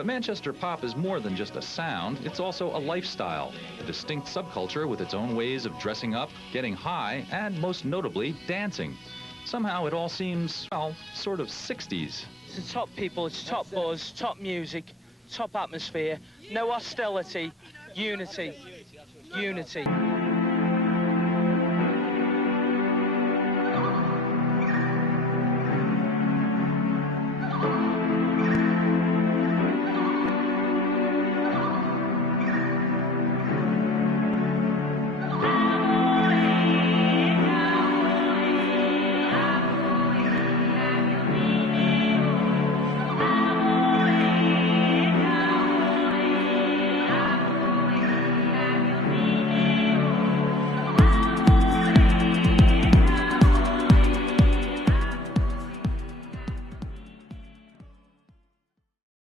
But Manchester pop is more than just a sound, it's also a lifestyle, a distinct subculture with its own ways of dressing up, getting high, and most notably, dancing. Somehow it all seems, well, sort of 60s. It's the top people, it's top buzz, top music, top atmosphere, no hostility, unity, unity.